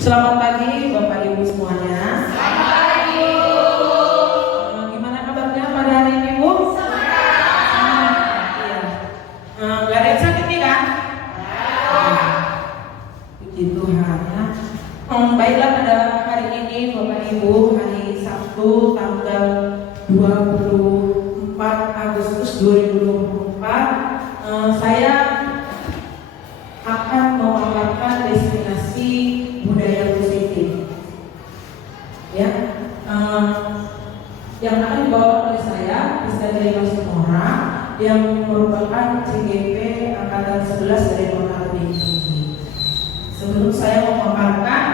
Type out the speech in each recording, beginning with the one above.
Selamat pagi Bapak Ibu semuanya. Selamat pagi Bu. Gimana kabarnya pada hari ini Bu? Semangat. Iya. Gak ada yang sakit nih kan? Puji Tuhan ya. Baiklah pada hari ini Bapak Ibu, hari Sabtu tanggal 24 Agustus 2024, saya akan memaparkan destinasi budaya positif. Ya, yang akan dibawa oleh saya Mr. Mas Mora yang merupakan CGP Angkatan 11 dari Kota Tebing Tinggi. Sebelum saya memaparkan,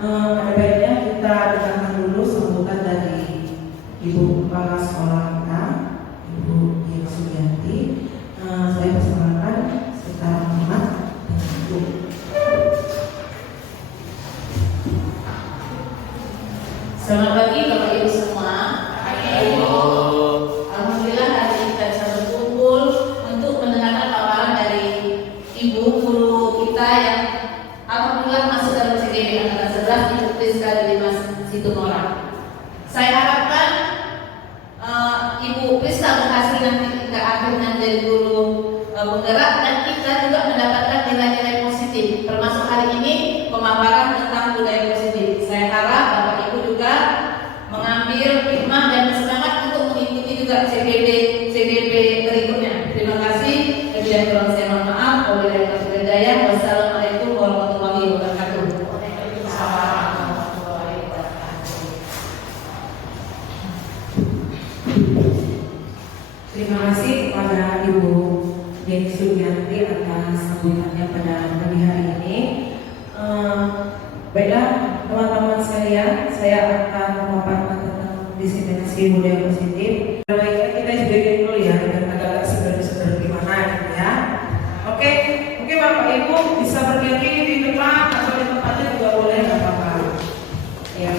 ada baiknya kita dengarkan dulu sambutan dari Ibu Kepala Sekolah kita, Ibu Yeni Sugianti. Saya persilakan secara hormat dengan Ibu. Selamat pagi Bapak Ibu semua. Alhamdulillah hari ini kita bisa berkumpul untuk mendengarkan paparan dari Ibu guru kita yang alhamdulillah masuk dalam CGP Angkatan 11 Ibu Priska dari Mas Situmora. Saya harapkan Ibu Priska berhasil nanti ke akhirnya menjadi guru penggerak dan kita juga mendapatkan nilai-nilai positif, termasuk hari ini pemaparan tentang budaya positif. Saya harap Bapak Ibu juga mengambil hikmah dan semangat untuk mengikuti juga CGP berikutnya. Terima kasih. Lebih kurang saya mohon maaf. Wabillahi taufiq wal hidayah. Wassalamualaikum warahmatullahi wabarakatuh. Terima kasih kepada Ibu Yeni Sugianti atas sambutannya pada pagi hari ini. Baiklah teman-teman sekalian, saya akan memaparkan tentang destinasi budaya positif. Baiknya kita jadikan dulu ya, dan agak segar-segar gimana gitu ya. Oke, mungkin Bapak Ibu bisa berdiri di depan atau di tempatnya juga boleh, nggak apa-apa. Ya.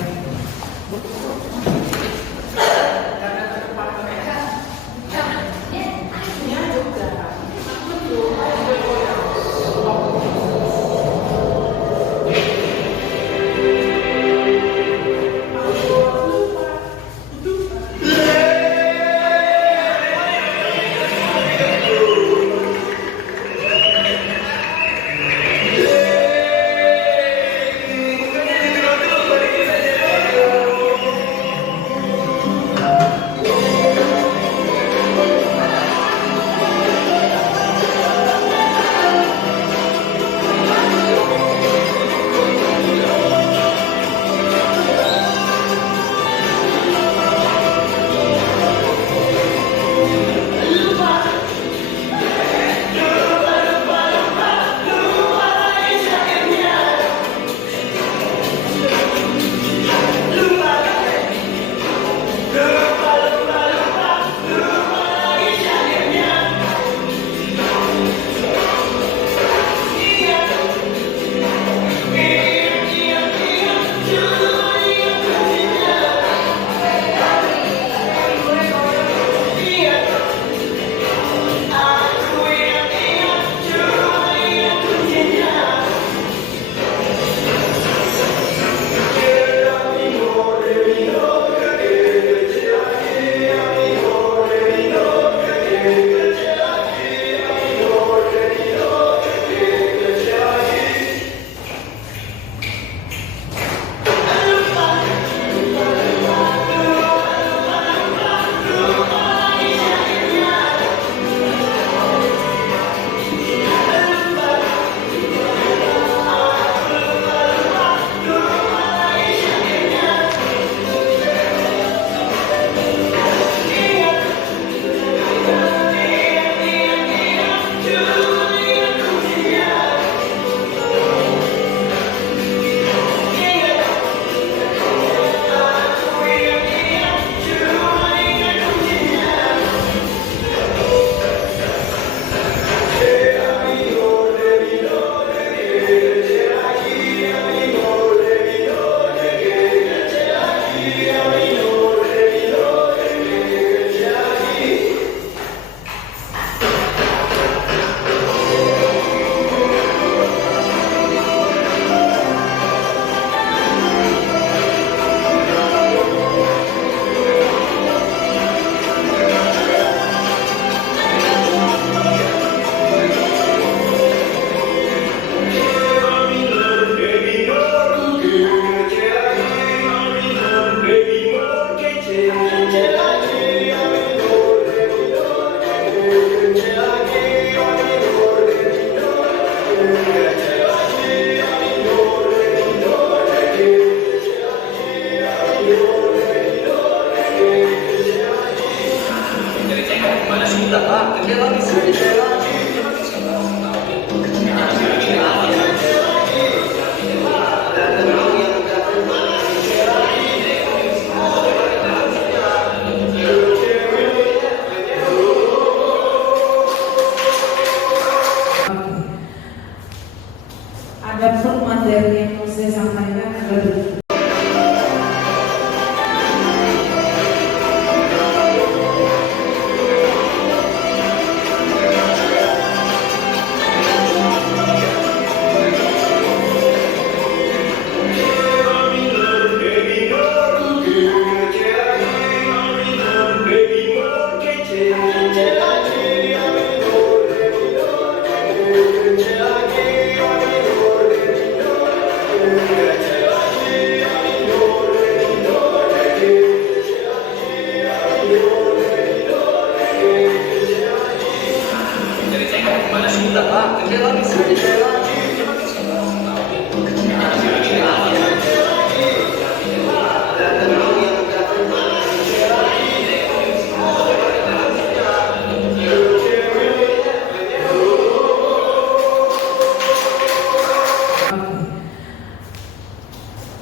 Adapun materi yang mau saya sampaikan adalah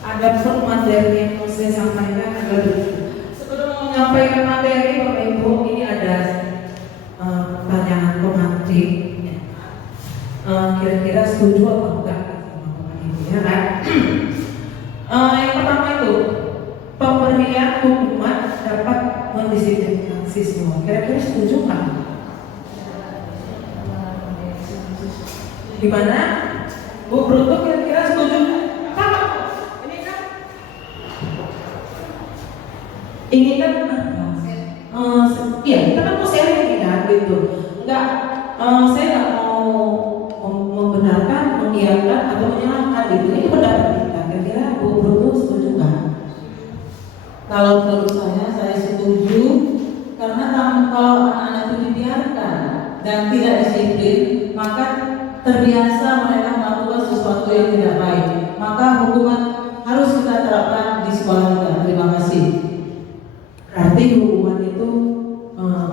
adapun materi yang mau saya sampaikan adalah sebelum menyampaikan materi Bapak Ibu, ini ada pertanyaan pemantik. Kira-kira setuju apa enggak sama Bapak Ibu ya kan? Yang pertama itu pemberian hukuman dapat mendisiplinkan siswa. Kira-kira setuju kan? Gimana? Bu Bruto kira-kira setuju? Ini kan iya kita kan mau sharing ini kan gitu, enggak saya nggak mau membenarkan, mengiyakan atau menyalahkan gitu. Ini pendapat kita. Kira-kira Bu Bruto setuju nggak? Kalau menurut saya setuju, karena kalau anak-anak itu dibiarkan dan tidak disiplin, maka terbiasa mereka melakukan sesuatu yang tidak baik. Maka hukuman harus kita terapkan di sekolah kita. Terima kasih. Berarti hukuman itu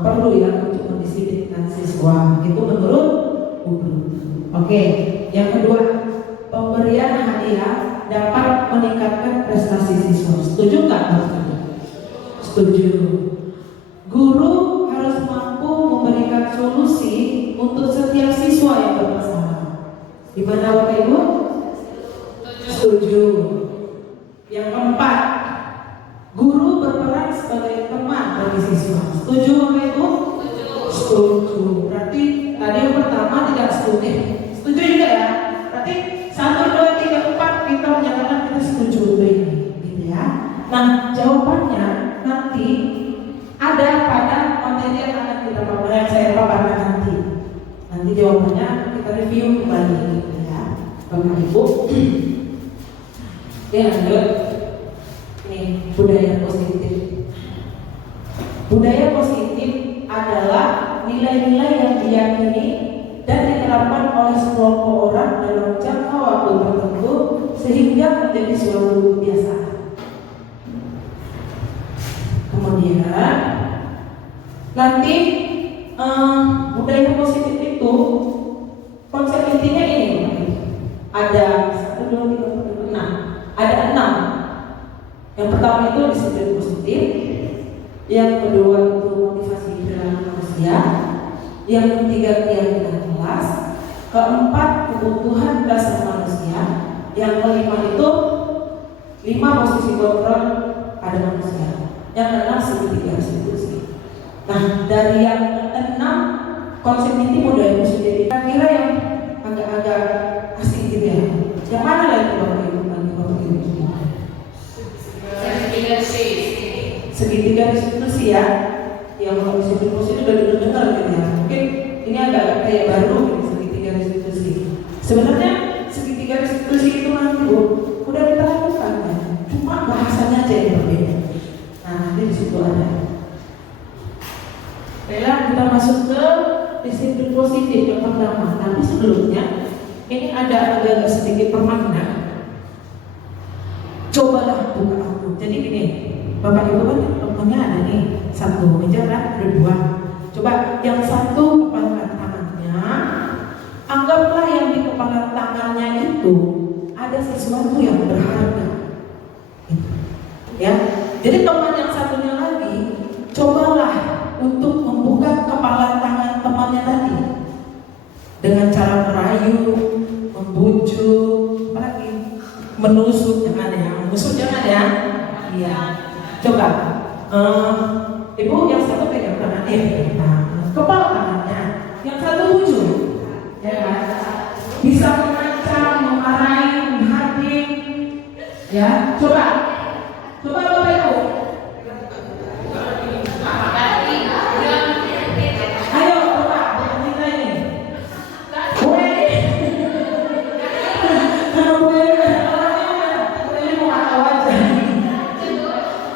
perlu ya untuk mendisiplinkan siswa. Itu menurut Bu Bruto. Oke, yang kedua, pemberian hadiah dapat meningkatkan prestasi siswa. Setuju nggak? Setuju. Guru harus mampu memberikan solusi untuk setiap siswa yang bermasalah. Gimana Bapak Ibu? Setuju. Yang keempat, guru berperan sebagai teman bagi siswa. Setuju Bapak Ibu? Setuju. Berarti tadi yang pertama tidak setuju. Setuju juga ya? Berarti 1, 2, 3, 4 kita menyatakan kita setuju untuk ini, gitu ya. Nah, jawabannya nanti ada pada materi yang akan kita paparkan, yang saya paparkan nanti. Nanti jawabannya kita review kembali, gitu ya, Bapak Ibu. Ya, lanjut. Ini budaya positif. Budaya positif adalah nilai-nilai yang diyakini dan diterapkan oleh sekelompok orang dalam jangka waktu tertentu sehingga menjadi suatu kebiasaan. Kemudian nanti budaya positif itu konsep intinya ini ada 1, 2, 3, 4, 5, 6. Ada 6. Yang pertama itu disiplin positif, yang kedua itu motivasi perilaku manusia, yang ketiga keyakinan kelas, keempat kebutuhan dasar manusia, yang kelima itu 5 posisi kontrol pada manusia, yang keenam segitiga restitusi. Nah, dari yang 6 konsep inti budaya positif, kira-kira yang agak-agak asing gitu ya. Yang mana lagi Bapak Ibu? Segitiga restitusi ya. Yang kalau restitusi itu udah dengar gitu ya. Mungkin ini agak kayak baru gitu, segitiga restitusi. Sebenarnya segitiga restitusi itu nanti Bu udah kita lakukan ya. Cuma bahasanya aja yang berbeda. Nah, nanti di situ ada. Baiklah, kita masuk ke disiplin positif yang pertama. Tapi sebelumnya ini agak sedikit permainan, cobalah buka aku. Jadi gini, Bapak Ibu kan punya ada nih satu meja kan, ada dua. Coba yang satu kepala tangannya, anggaplah yang di kepala tangannya itu ada sesuatu yang berharga. Gitu. Ya, jadi teman yang satunya lagi, cobalah untuk membuka kepala tangan temannya tadi dengan cara merayu, membujuk, apalagi menusuk, jangan ya, menusuk jangan ya. Iya, coba. Ibu yang satu pegang tangan, kepala tangannya, yang satu bujuk, ya kan? Bisa mengancam, memarahi, menghadir, ya. Coba Bapak Ibu. Ayo coba kita ini.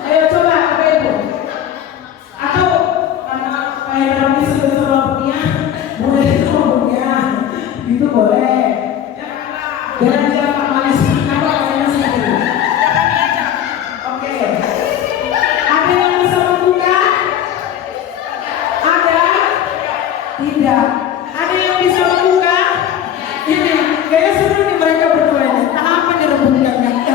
Ayo coba Bapak Ibu. Atau karena kayak dalam sebelum-sebelumnya, boleh sebelumnya, itu boleh. Dan jangan manis apa yang sendiri. Oke. Ada yang bisa membuka? Ada? Tidak. Ada yang bisa membuka? Ini kayak seru nih mereka berdua ini. Apa direbutkan yang itu?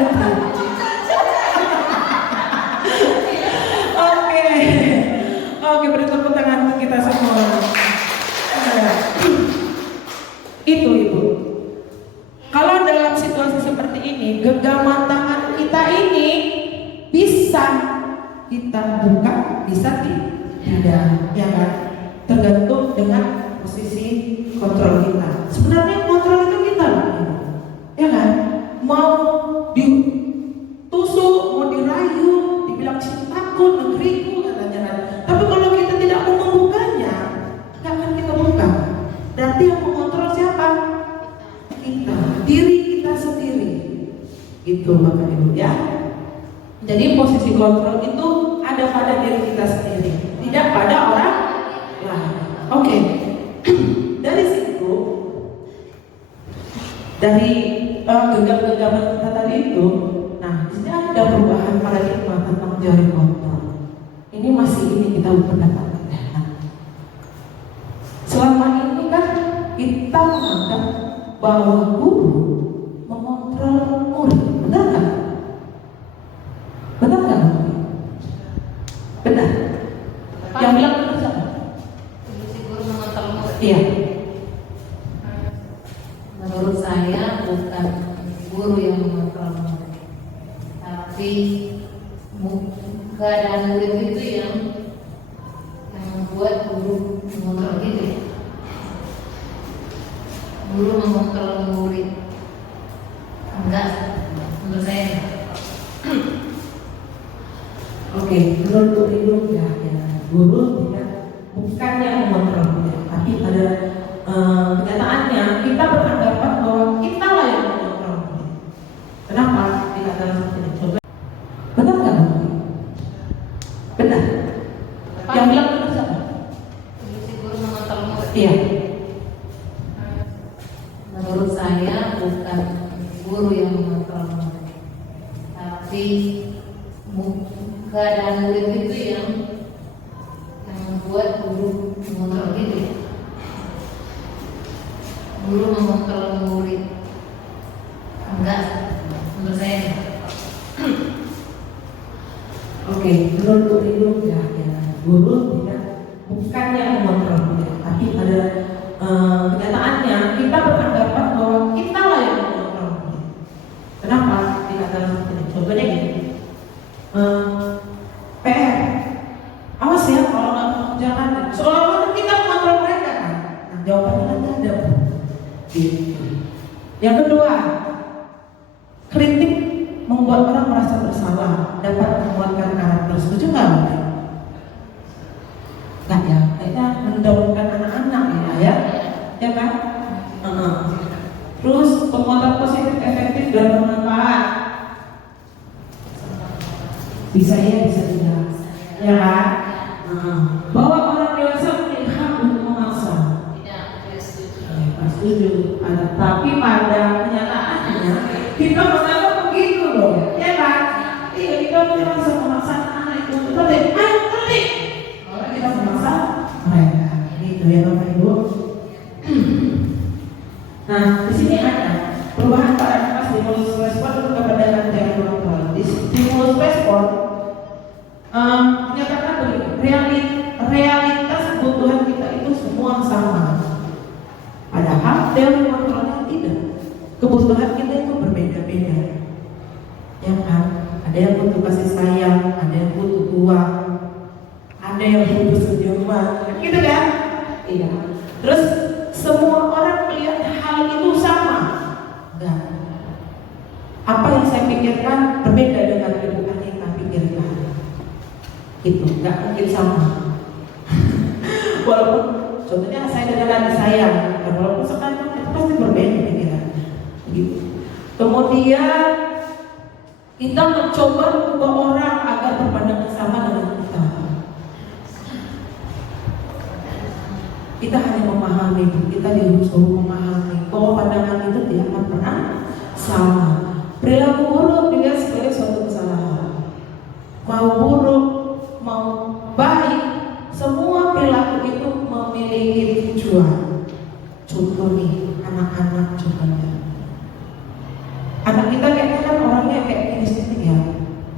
Oke, beri tepuk tangan untuk kita semua. Itu Ibu. Kalau dalam situasi seperti ini, genggaman tangan kita ini bisa kita buka, bisa tidak, ya kan? Tergantung dengan posisi kontrol kita. Sebenarnya kontrol itu kita loh, ya kan? Mau ditusuk, mau dirayu, dibilang cintaku, negeriku, katanya kan. Tapi kalau kita tidak mau membukanya, nggak akan kita buka. Berarti yang mengontrol siapa? Kita, diri kita sendiri. Gitu Bapak Ibu ya. Jadi posisi kontrol itu ada pada diri kita sendiri, tidak pada orang lain. Oke. Dari situ, dari genggam-genggaman kita tadi itu, nah di sini ada perubahan paradigma tentang jari kontrol. Ini masih kita pendapatan. Selama ini kan kita menganggap bahwa guru mengontrol murid, benar nggak? Benar nggak? Benar. Yang bilang benar siapa? Guru mengontrol murid. Iya. Menurut saya bukan guru yang mengontrol murid, tapi keadaan murid itu yang membuat guru mengontrol diri. Guru mengontrol murid enggak, menurut saya. Oke, menurut Ibu ya, guru tidak bukan yang mengontrol murid, tapi pada kenyataannya kita beranggapan bahwa kita lah yang mengontrol murid. Kenapa? Dikatakan seperti itu. Coba. Benar nggak? Benar. Yang bilang benar siapa? Guru mengontrol murid. Iya. Menurut saya bukan guru yang mengontrol murid, tapi keadaan murid itu yang membuat guru mengontrol diri. Guru mengontrol murid enggak, menurut saya. Oke, menurut Ibu ya, guru tidak bukan yang mengontrol murid, tapi pada kenyataannya kita beranggapan bahwa kita lah yang mengontrol murid. Kenapa? Dikatakan seperti itu. Contohnya gini, PR, awas ya kalau nggak mengerjakan, seolah-olah kita mengontrol mereka kan. Nah, jawabannya kan ada. Gitu. Yang kedua, kritik membuat orang merasa bersalah, dapat menguatkan karakter. Setuju nggak? Nggak ya, kayaknya mendahulukan anak-anak ya, ya kan? Terus penguatan positif, efektif dan bermanfaat. Bisa ya, bisa tidak, ya kan? Bahwa orang dewasa memiliki hak untuk memaksa. Tidak setuju. Setuju. Tapi pada yang butuh kasih sayang, ada yang butuh uang, ada yang butuh senyuman, gitu kan? Iya. Terus semua orang melihat hal itu sama. Enggak. Apa yang saya pikirkan berbeda dengan Ibu Anita pikirkan. Gitu, enggak mungkin sama. Walaupun contohnya saya dengan adik saya, walaupun sekarang itu pasti berbeda pikiran. Gitu. Kemudian kita mencoba mengubah orang agar berpandangan sama dengan kita. Kita hanya memahami, kita disuruh memahami bahwa pandangan itu tidak akan pernah sama. Perilaku buruk dilihat sebagai suatu kesalahan. Mau buruk, mau baik, semua perilaku itu memiliki tujuan. Contoh nih, anak-anak contohnya. Anak kita kayaknya kan orangnya kayak gini ya,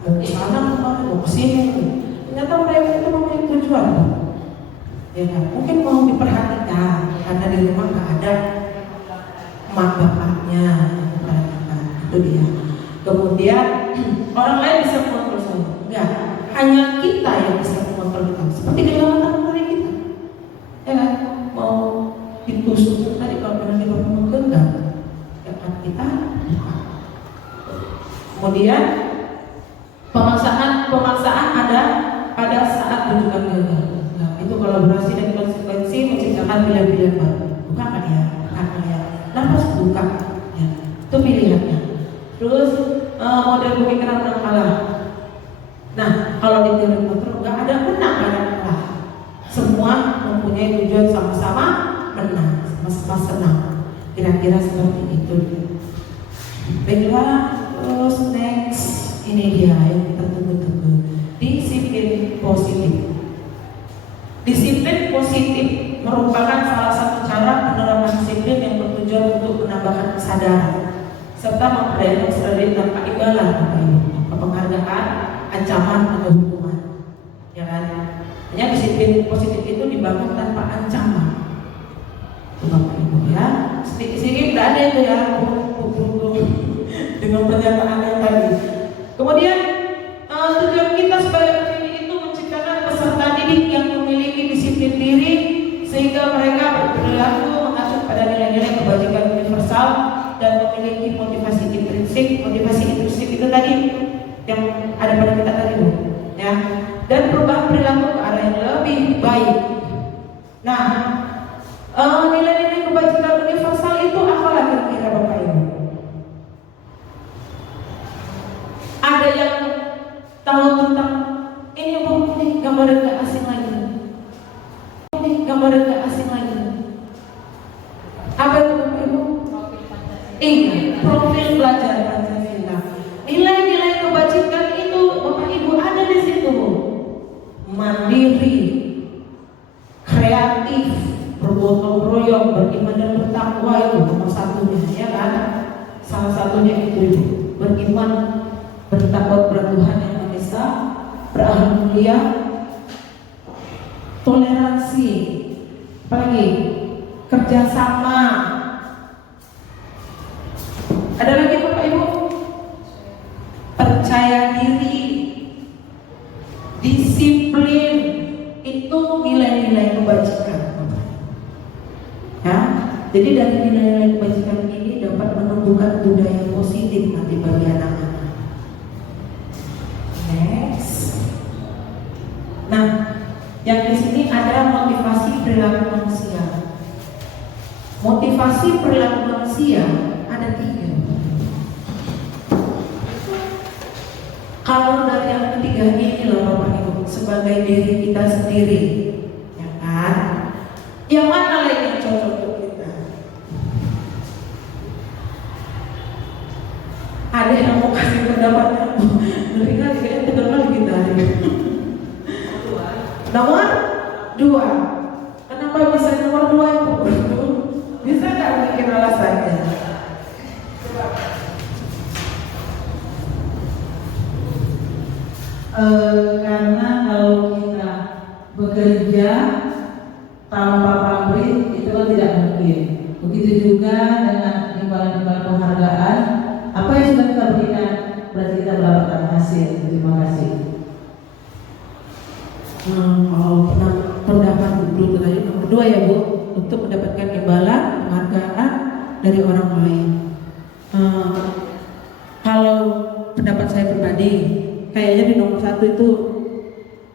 mau ke sana, mau ke sini. Ternyata mereka itu memiliki tujuan. Ya kan? Mungkin mau diperhatikan karena di rumah nggak ada emak bapaknya, diperhatikan. Itu dia. Kemudian orang lain bisa mengontrol saya, enggak. Hanya kita yang bisa mengontrol kita. Seperti kedaulatan dari kita. Ya kan? Mau ditusuk tadi kalau benar kita menggenggam, ya kan kita buka. Kemudian pemaksaan ada pada saat rujukan gagal. Nah, itu kolaborasi dan konsekuensi menciptakan pilihan-pilihan baru. Bukan kan ya? Bukan ya? Nafas buka. Ya. Itu pilihannya. Terus model pemikiran menang kalah. Nah, kalau di teori kontrol nggak ada menang, nggak ada kalah. Semua mempunyai tujuan sama-sama menang, sama-sama senang. Kira-kira seperti itu. Baiklah, terus next ini dia yang kita tunggu-tunggu. Disiplin positif. Disiplin positif merupakan salah satu cara penerapan disiplin yang bertujuan untuk menambahkan kesadaran serta mempelajari strategi tanpa imbalan, penghargaan, ancaman atau hukuman. Ya kan? Hanya disiplin positif itu dibangun tanpa ancaman. Bapak Ibu ya, sedikit-sedikit tidak ada itu ya, dengan pernyataan yang tadi. Kemudian tujuan kita sebagai pendidik itu menciptakan peserta didik yang memiliki disiplin diri sehingga mereka berperilaku mengacu pada nilai-nilai kebajikan universal dan memiliki motivasi intrinsik. Motivasi intrinsik itu tadi yang ada pada kita tadi, Bu, ya. Dan perubahan perilaku ke arah yang lebih baik. Nah, nilai-nilai kebajikan universal itu apalah kira-kira Bapak Ibu? Ada yang tahu tentang ini, Bu, ini gambar gak asing lagi. Ini gambar gak asing lagi. Apa itu Bapak Ibu? Iya, profil pelajar Pancasila. Nilai-nilai kebajikan itu Bapak Ibu ada di situ. Mandiri, kreatif, bergotong royong, beriman dan bertakwa itu nomor satunya, ya kan? Salah satunya itu beriman, bertakwa kepada Tuhan yang Maha Esa, berakhlak mulia, toleransi, apalagi kerjasama. Ada lagi Bapak Ibu? Percaya diri, disiplin, itu nilai-nilai kebajikan. Ya, jadi dari nilai-nilai kebajikan ini dapat menumbuhkan budaya positif nanti bagi anak-anak. Next. Nah, yang di sini ada motivasi perilaku manusia. Motivasi perilaku manusia ada 3. Kalau dari yang ketiga ini loh Bapak Ibu, sebagai diri kita sendiri, ya kan? Yang mana lagi yang cocok untuk kita? Ada yang mau kasih pendapatnya? Dari kan kayaknya tegal kali kita hari ini. Nomor 2. Kenapa bisa nomor 2 itu? Bisa nggak bikin alasannya? Karena kalau kita bekerja tanpa pamrih itu kan tidak mungkin. Begitu juga dengan imbalan-imbalan penghargaan. Apa yang sudah kita berikan berarti kita mendapatkan hasil. penghargaan dari orang lain. Kalau pendapat saya pribadi, kayaknya di nomor 1 itu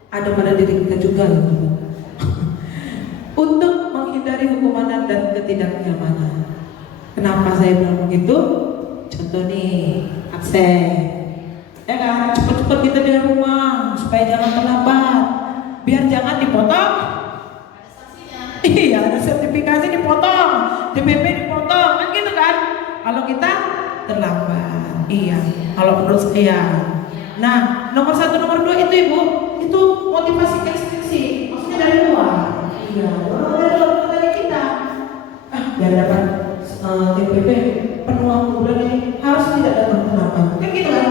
ada pada diri kita juga gitu. Untuk menghindari hukuman dan ketidaknyamanan. Kenapa saya bilang begitu? Contoh nih, aksen, ya kan, cepet-cepet kita di rumah supaya jangan terlambat, biar jangan dipotong. Iya, ada sertifikasi dipotong, DPP dipotong, kan gitu kan? Kalau kita terlambat, iya. Kalau menurut saya, nah nomor 1, nomor 2 itu ibu, itu motivasi ekstensi, maksudnya dari luar. Iya, dari luar dari kita. Biar dapat DPP penuh bulan ini harus tidak dapat terlambat, kan gitu kan?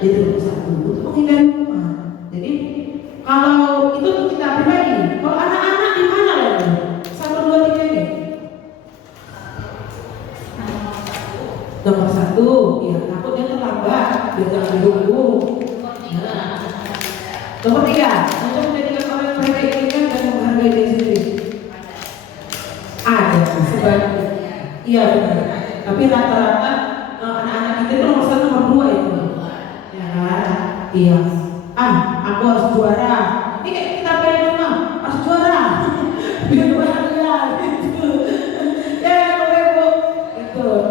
Itu nomor 1, untuk menghindari hukuman. Jadi kalau itu untuk kita pribadi, kalau anak-anak di mana lagi? 1, 2, 3 ini. Nomor 1, ya takutnya terlambat, biar jangan ditunggu. Nah. Nomor 3, untuk menjadikan orang yang mereka inginkan dan menghargai diri sendiri. Ada sebaliknya. Iya benar. Tapi rata-rata anak-anak kita itu nomor 1, nomor 2 itu. Ya kan? Iya. Aku harus juara. Ini kayak kita pengen rumah, harus juara. Biar bahagia gitu. Ya, Bu.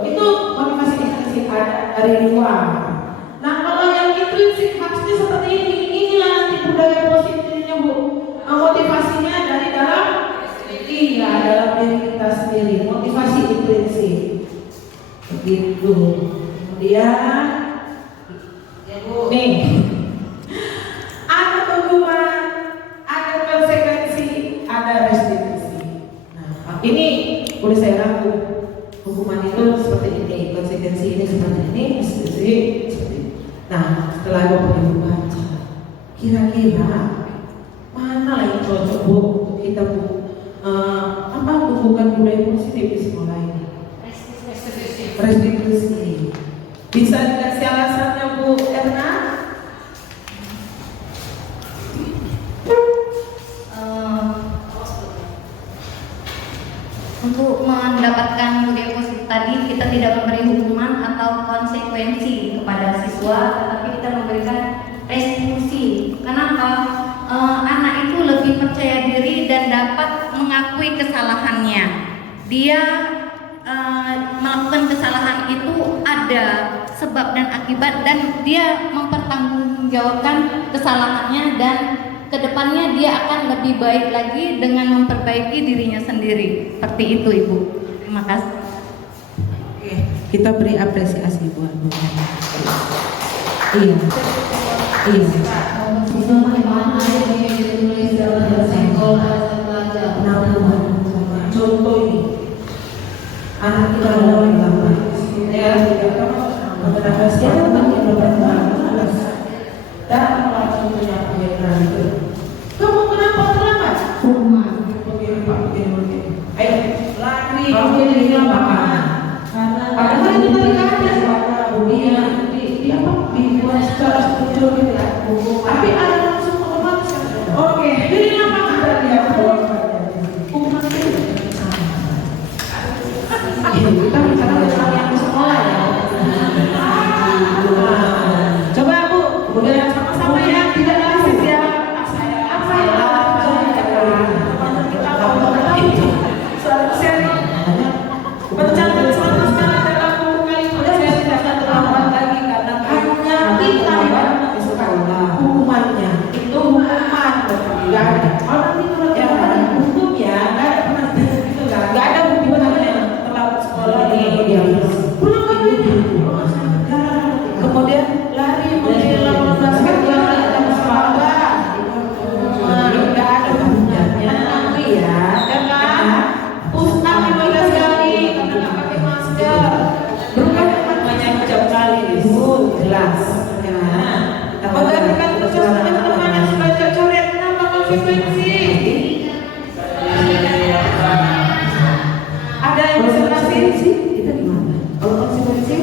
Itu motivasi intrinsik dari luar. Nah, kalau yang intrinsik maksudnya seperti ini. Inilah nanti budaya positifnya, Bu. Motivasinya dari dalam dalam diri kita sendiri. Motivasi intrinsik. Begitu. Kemudian ya, Bu. Nih. Ada hukuman, ada konsekuensi, ada restitusi. Nah, ini boleh saya rangkum. Hukuman itu seperti ini, konsekuensi ini seperti ini, restitusi seperti ini. Nah, setelah Bapak Ibu baca, kira-kira mana yang cocok Bu untuk kita tumbuhkan budaya positif di sekolah ini? Restitusi. Bisa dikasih alasannya Bu Erna? Untuk mendapatkan budaya positif tadi, kita tidak memberi hukuman atau konsekuensi kepada siswa, tetapi kita memberikan restitusi. Kenapa? Anak itu lebih percaya diri dan dapat mengakui kesalahannya. Dia melakukan kesalahan itu ada sebab dan akibat, dan dia mempertanggungjawabkan kesalahannya, dan kedepannya dia akan lebih baik lagi dengan memperbaiki dirinya sendiri. Seperti itu, Ibu. Terima kasih. Oke, kita beri apresiasi buat Bu. Iya. Contoh ini, anak kita mau melakukan, ya tidak kamu menggunakan siapa yang berbalas dan langsung menyampaikan itu. Kamu kenapa terlambat? Rumah. Begini. Ayo lari. Begini lapangan. Padahal itu tadi ada di apa? Dibuat secara struktur gitu ya. Tapi ada langsung otomatis. Oke. Jadi lapangan berarti ya. Hukuman itu kita bicara tentang yang di sekolah ya. Coba Bu, kemudian sama-sama ya, tidak rasis ya. Apa yang kita ngomong itu suatu seri. Pencatatan sama sekali dalam buku kali ini saya tidak akan terlambat lagi karena hanya kita yang di sekolah. Hukumannya itu hukuman, tidak ada. Orang itu yang ada hukum ya, nggak ada pernah gitu kan? Nggak ada hukuman namanya terlambat sekolah ini dia pulang ke rumah. Kemudian lari menjelang 18 Februari dan sekolah. Nggak ada hukumannya, ya, kan? Pusat 15 kali karena nggak pakai masker. Berubah macam-macam kali, Bu, jelas. Menggantikan proses teman yang sudah coret, kenapa konsekuensi? Ada yang bisa kasih sih? Kita gimana? Kalau konsekuensi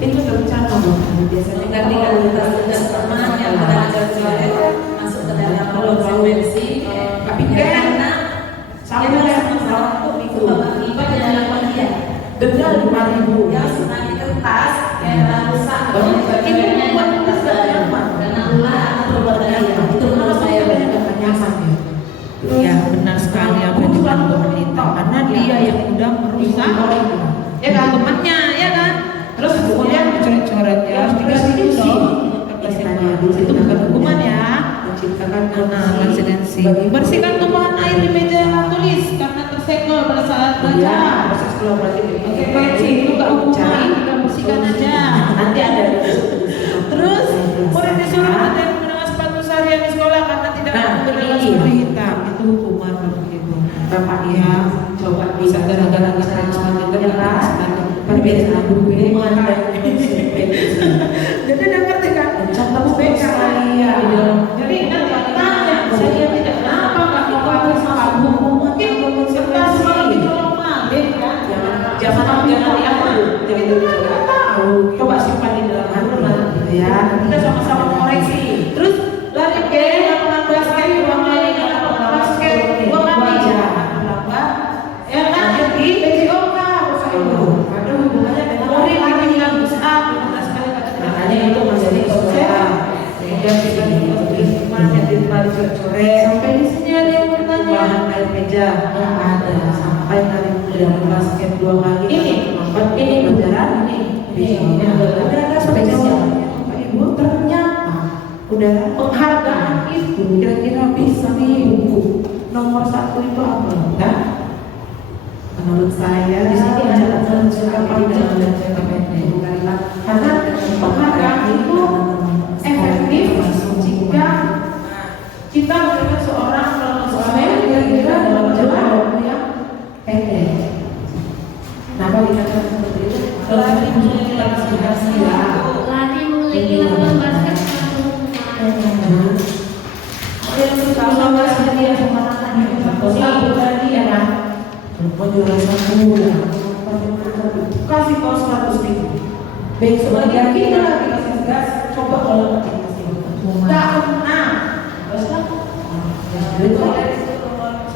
itu berencana Bu. Biasanya Menggantikan tugas teman yang belajar coret masuk ke dalam konsekuensi. tapi karena Dia merasa masalah itu akibat dan dalam bagian. fasilitas yang bagus itu bukan hukuman ya. Menciptakan konsistensi. Bersihkan tumpahan air di meja tulis karena tersenggol pada saat belajar. Proses kolaborasi. Oke, pensi itu nggak hukuman, kita bersihkan aja. Nanti ada. Terus murid disuruh berhenti menggunakan sepatu seharian di sekolah karena tidak menggunakan sepatu hitam. Itu hukuman begitu. Bapak ya, coba bisa gara-gara kita jelas. Perbedaan hukuman dan jadi ada ngerti kan? Contoh BK ya. Jadi nanti tanya, saya tidak kenapa nggak mau sama hukum mungkin setelah semalam ditolong malik kan? Jangan diaman. Jadi itu nggak tahu. Coba simpan di dalam hati gitu ya. Kita sama-sama koreksi. Terus lari ke lapangan basket, buang lari ke lapangan basket, buang lari. Ya kan? Di PJOK ada hubungannya dengan murid yang besar. Makanya itu menjadi konsep. Kemudian kita diterima yang dicoret-coret. Sampai di sini ada yang bertanya. Air meja nggak ada. Sampai tadi udah basket 2 kali. Ini pelajaran ini. Udah ada spesial. Bapak Ibu ternyata udah penghargaan itu kira-kira bisa nih buku nomor 1 itu apa? Enggak? Menurut saya di sini ada jangka panjang dan jangka pendek. Karena penghargaan itu efektif jika kita memberikan seorang dosen kira-kira dalam jangka waktu yang pendek. Kenapa dikatakan seperti itu? Lari memiliki lapangan basket. Yang pertama basket dia sama tadi ya kan? Penjelasan mula kasih kau 100.000 besok lagi kita lagi kasih gas coba kalau nanti kasih nggak pernah terus kan itu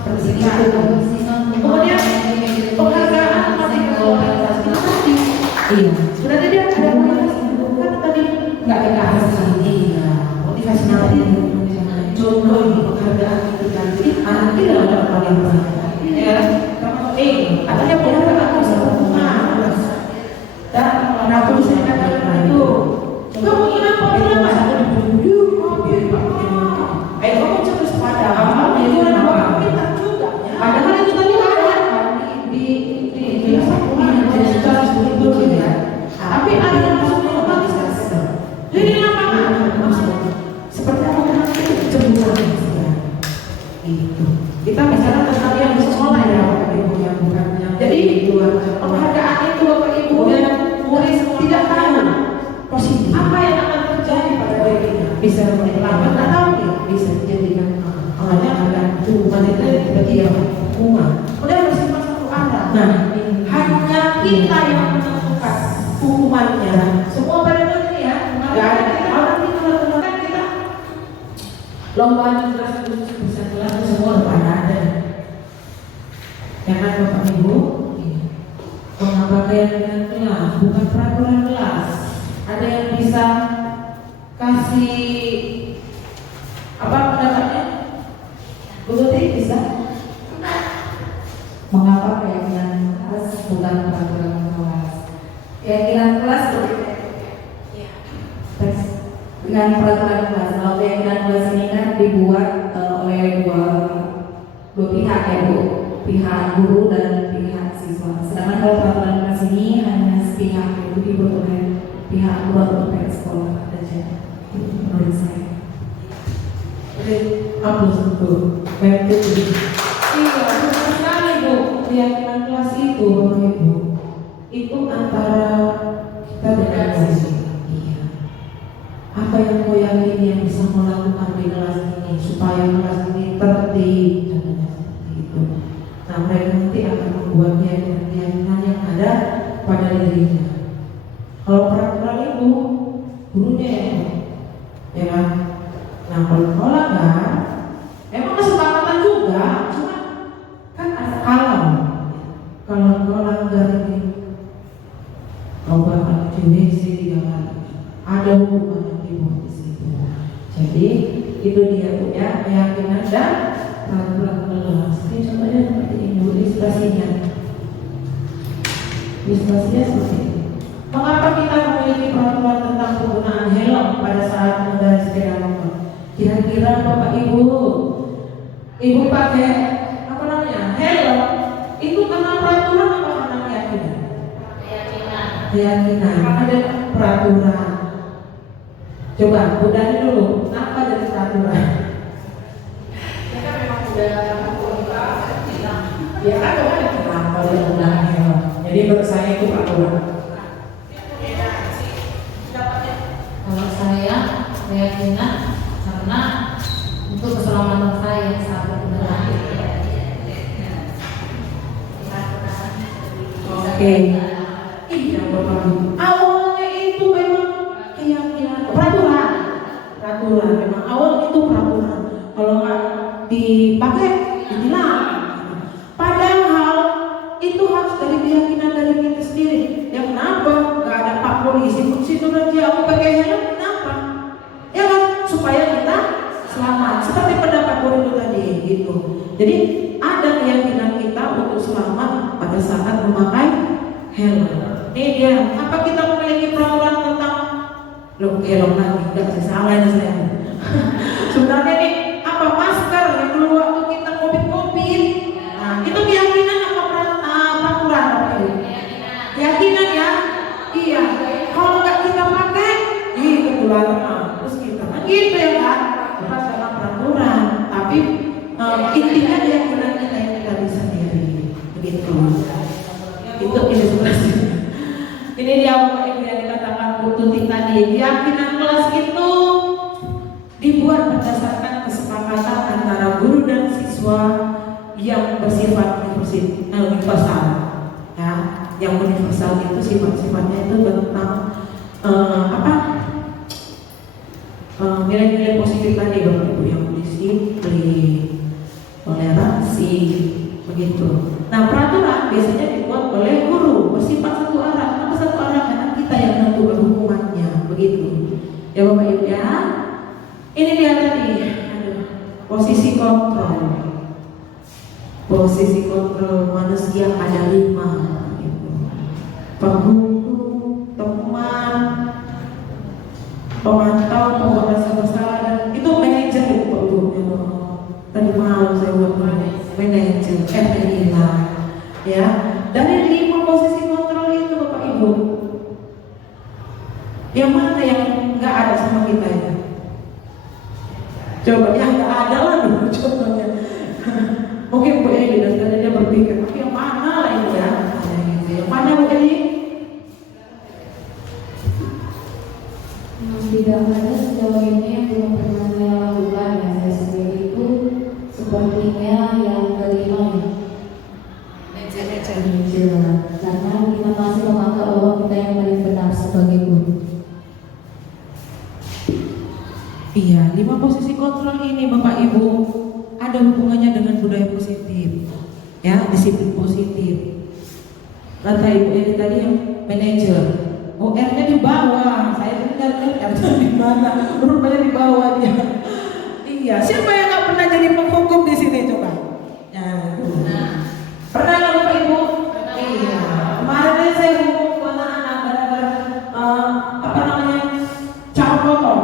seperti itu kemudian penghargaan masih kualitas itu tadi iya sudah tadi ada kualitas kan tadi nggak dikasih iya motivasi tadi contoh ini penghargaan itu tadi anak tidak ada kualitas ya katanya penghargaan bisa berhubungan dan aku bisa katakan itu kamu kenapa aku dibuduk kamu terus pada kamu itu orang pintar juga padahal itu tadi ada di secara struktur ya tapi ada yang masuk otomatis jadi lapangan seperti apa nanti cemburan itu kita bicara tentang yang di sekolah ya Bapak Ibu yang bukannya jadi penghargaan itu Bapak Ibu dan murid tidak tahu positif apa yang akan terjadi pada dirinya bisa menyelamat nggak tahu ya bisa dijadikan makanya akan hukuman itu tiba-tiba hukuman udah bersifat satu arah nah hanya kita yang menentukan hukumannya semua pada ini ya nggak ada orang kita lomba jelas bisa jelas semua pada ada ya kan Bapak Ibu mengapa keyakinan kelas bukan peraturan kelas ada yang bisa kasih apa pendapatnya Bu Tuti bisa mengapa keyakinan kelas bukan peraturan kelas keyakinan kelas dengan peraturan kelas kalau keyakinan kelas ini kan dibuat oleh dua pihak ya Bu pihak guru dan pihak siswa sedangkan kalau peraturan kelas ini hanya sepihak itu dibuat oleh pihak guru atau pihak sekolah saja menurut saya hapus itu iya benar sekali Bu keyakinan kelas itu Bapak Ibu itu antara kita dengan siswa iya apa yang kau yakini yang bisa melakukan di kelas ini supaya kelas ini tertib contohnya seperti itu nah mereka nanti akan membuat keyakinan yang ada pada dirinya kalau peraturan itu gurunya ya kan nah kalau melanggar emang kesepakatan juga cuma kan ada kalau kau langgar ini kau bakal diwc 3 kali ada hukuman yang dibuat di situ jadi itu dia punya keyakinan dan peraturan kelas ini contohnya seperti ini ilustrasinya seperti ini mengapa kita memiliki peraturan tentang penggunaan helm pada saat sepeda motor. Kira-kira Bapak Ibu pakai apa namanya helm itu karena peraturan apa karena keyakinan? Keyakinan. Ada peraturan. Coba Bu Dani dulu, kenapa jadi peraturan? Ya kan memang udah ya kan ada kenapa undang helm. Jadi menurut saya itu peraturan. Kalau saya keyakinan karena untuk keselamatan saya saat berkendara. Oke. Iya Bapak Ibu. Awalnya itu memang keyakinan, peraturan. Memang awal itu peraturan. Kalau nggak dipakai, ditilang. Padahal itu harus dari keyakinan dari kita sendiri. Ya kenapa? Nggak ada Pak Polisi pun situ nanti aku pakai helm, kenapa? Ya kan supaya kita selamat. Seperti pendapat guru tadi gitu. Jadi ada keyakinan kita untuk selamat pada saat memakai helm. Ini dia. Apa kita memiliki peraturan tentang helm lagi? Enggak sih, salah ini saya. Sebenarnya nih apa masker yang dulu waktu kita covid. Nah, itu keyakinan apa peraturan apa itu? Keyakinan ya. Iya. Kalau nggak kita pakai, ketularan. Terus kita kan gitu ya kan? Bukan karena peraturan, tapi intinya keyakinan kita yang kita bisa sendiri. Begitu. Itu ilustrasi. Ini dia Bapak Ibu yang dikatakan Bu Tuti tadi. Keyakinan kelas itu dibuat berdasarkan kesepakatan antara guru dan siswa yang bersifat universal. Ya, yang universal itu sifat-sifatnya itu tentang nilai-nilai positif tadi Bapak Ibu, yang disiplin, toleransi, begitu. Nah, peraturan biasanya dibuat oleh guru bersifat satu arah. Kenapa satu arah? Karena kita yang menentukan hukumannya, begitu. Ya Bapak Ibu ya. Ini dia tadi, posisi kontrol. Posisi kontrol manusia ada 5, gitu. Penghukum, teman, pemantau, pembuat rasa bersalah, dan itu manajer itu Pak Ibu. Tadi malam saya buat manajer, ya. Dari 5 posisi kontrol itu Bapak Ibu, yang mana yang nggak ada sama kita ini? Coba yang nggak ada lah dulu contohnya. Mungkin Bu Eli dan dia berpikir, tapi yang mana lah ini ya? Yang mana Bu Eli? Tidak ada sejauh ini yang belum pernah saya lakukan ya, saya sendiri itu sepertinya yang kelima ya. Karena kita masih menganggap bahwa kita yang paling benar sebagai guru. Iya, 5 posisi kontrol ini Bapak Ibu ada hubungannya dengan budaya positif, ya, disiplin positif. Kata Ibu Eli tadi yang manajer, R-nya di bawah, saya dengar R-nya di mana? Rupanya di bawah dia. Iya, siapa yang nggak pernah jadi penghukum di sini coba? Ya, pernah nggak Bapak Ibu? Iya. Kemarin saya hukum anak-anak gara-gara cara kotor.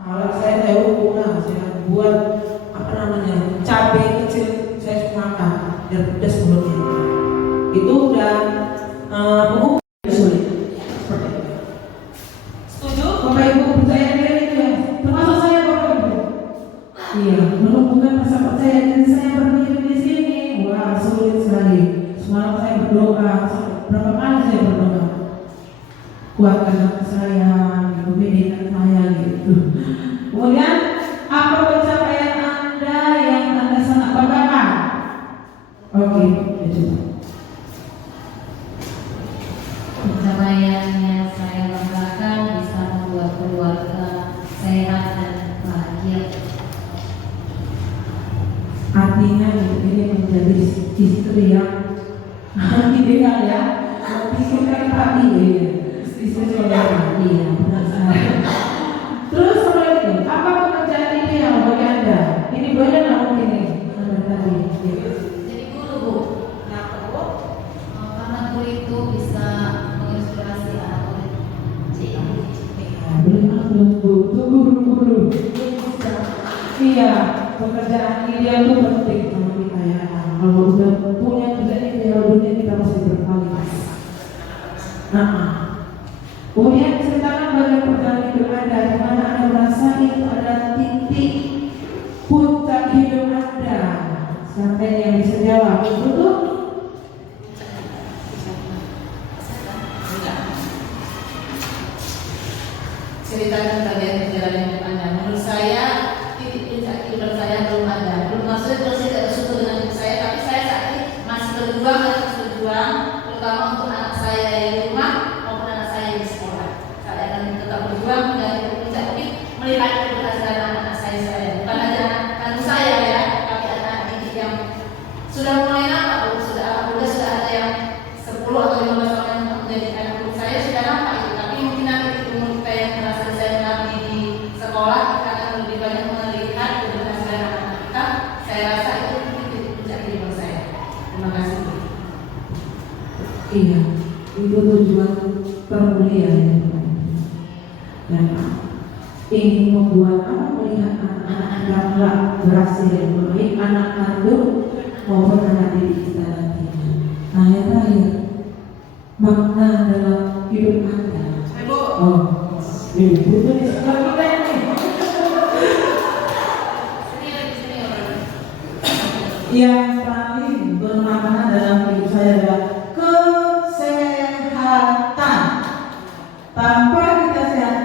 Kalau saya hukum saya buat cabai kecil saya suka makan biar pedas mulutnya. Itu udah penghukum sulit. Setuju Bapak Ibu? Percaya diri itu ya, termasuk saya Bapak Ibu. Iya, menumbuhkan rasa percaya diri saya berdiri di sini. Wah, sulit sekali. Semalam saya berdoa, berapa kali saya berdoa, kuatkan hati saya, pemilihan saya gitu. Kemudian apa pencapaian Anda yang Anda sangat banggakan? Oke, coba. Pencapaiannya saya banggakan bisa membuat keluarga sehat dan bahagia. Artinya ini menjadi istri yang ideal ya. Istri yang tadi istri saudara. Iya, benar sekali. Terus apa lagi? Apa Iya, pekerjaan ideal itu penting sama kita ya. Kalau udah punya kerjaan ideal dunia kita mesti berkualitas. Kemudian ceritakan bagaimana perjalanan hidup Anda, di mana Anda merasa itu adalah titik puncak hidup Anda. Siapa yang bisa jawab? Betul? Ceritakan kalian perjalanan hidup Anda. Menurut saya titik puncak hidup saya belum ada. Belum maksudnya kalau saya tidak bersyukur dengan hidup saya, tapi saya saat ini masih berjuang dan terus berjuang, terutama untuk anak saya yang di rumah maupun anak saya yang di sekolah. Saya akan tetap berjuang dan titik puncak tapi melihat keberhasilan anak-anak saya. Bukan hanya anak saya ya, tapi anak-anak didik yang sudah mulai nampak, sudah alhamdulillah sudah ada yang 10 atau 15 tahun yang menjadi anak didik saya sudah nampak itu. Tapi mungkin nanti umur kita yang merasa saya mengabdi di sekolah kita akan lebih banyak melihat keberhasilan anak-anak kita. Saya rasa itu titik puncak hidup saya. Terima kasih. Iya, itu tujuan termulia ya. Dan ingin membuat melihat anak-anak yang telah berhasil yang baik, anak kandung maupun anak didik kita nantinya. Nah yang terakhir, makna dalam hidup Anda. Ini butuh di sekolah kita ini. Yang paling bermakna dalam hidup saya adalah kesehatan. Tanpa kita sehat,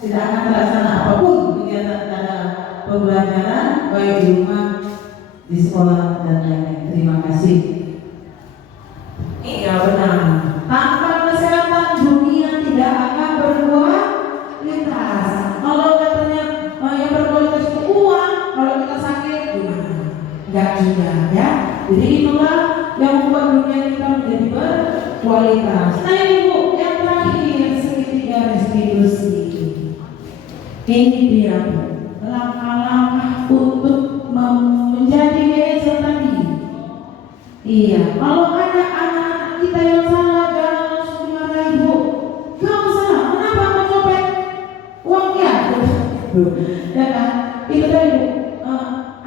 tidak akan terlaksana apapun kegiatan dalam pembelajaran baik di rumah, di sekolah dan lain-lain. Terima kasih. Iya benar. Tanpa kesehatan dunia tidak akan berkualitas. Kalau katanya yang berkualitas itu uang, kalau kita sakit gimana? Enggak juga ya. Jadi itulah yang membuat dunia kita menjadi berkualitas. Nah ibu yang terakhir segitiga restitusi. Ini dia langkah-langkah untuk menjadi manajer tadi. Iya, kalau ada anak kita yang salah jangan langsung dimarahin ibu. Kamu salah, kenapa kamu copet uang dia? Ya kan? Itu tadi bu.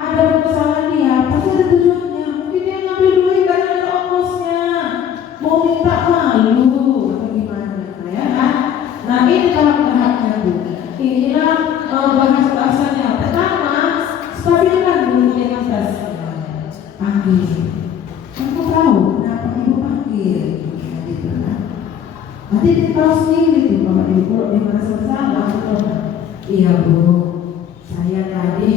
Ada kesalahan dia, pasti ada tujuannya. Mungkin dia ngambil duit karena ada ongkosnya. Mau minta malu atau gimana? Ya kan? Nah ini tahap-tahapnya bu. Inilah bahasa-bahasanya. Pertama, stabilkan dulu identitas. Panggil. Kamu tahu kenapa ibu panggil? Gitu kan? Nanti dia tahu sendiri tuh kalau ibu kalau dia merasa bersalah. Iya bu, saya tadi